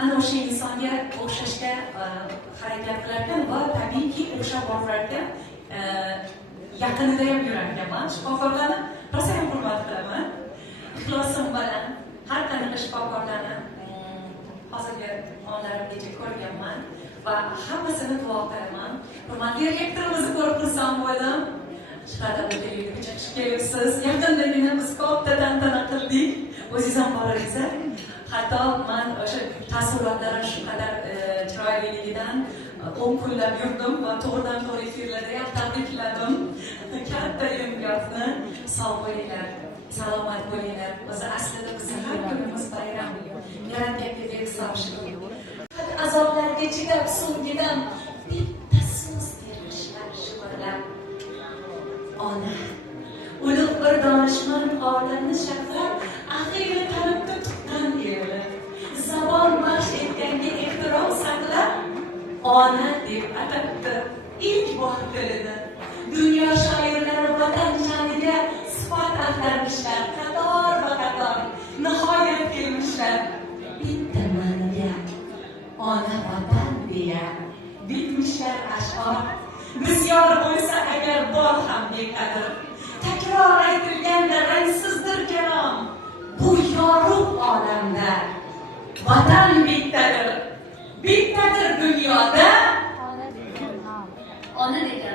ana o'sha insonga o'xshashga harakat qilarkan va tabiiyki o'sha bolalarga yaqinida ham yurar ekanman. Shifokorlarni rosa ham hurmat qilaman. Ixlosim bilan har qanaqa shifokorlarni hozirgi onlarimgacha ko'rganman va hammasini duo qilaman. Hurmatli rektorimizni ko'rib xursand bo'ldim. Chiqadi o'tiriga chiqib kelibsiz. Yaqindagina biz katta tantana qildik. O'zingiz ham boradingiz. Hatto men o'sha tasvirotlar shu qadar chiroyliligidan 10 kunlab yurdim va to'g'ridan-to'g'ri efirlarda ham tabrikladim. Katta imkoniyatni sog' bo'linglar, salomat bo'linglar. O'zi aslida bizning har kunimiz bayram. Yaratganga behisob. Azoblarga chidab so'ngidan bitta so'z terishlar shivirlab. Ona, ulug' bir donishmand olimni sharqlab, aqlli qalbda tuqqan eri. Zabon baxsh etganga ehtirom saqlab, ona deb atabdi ilk bor tilida. Dunyo shoirlari vatan sha'niga sifat axtarmishlar, qator va qator nihoyat kelmishlar. Bitta ma'noga ona vatan deya bitmishlar ash'or. Bisyor bo'lsa agar bor ham beqadr, takror aytilganda rangsizdir kalom. Bu yorug' olamda vatan bittadir, bittadir dunyoda ona degan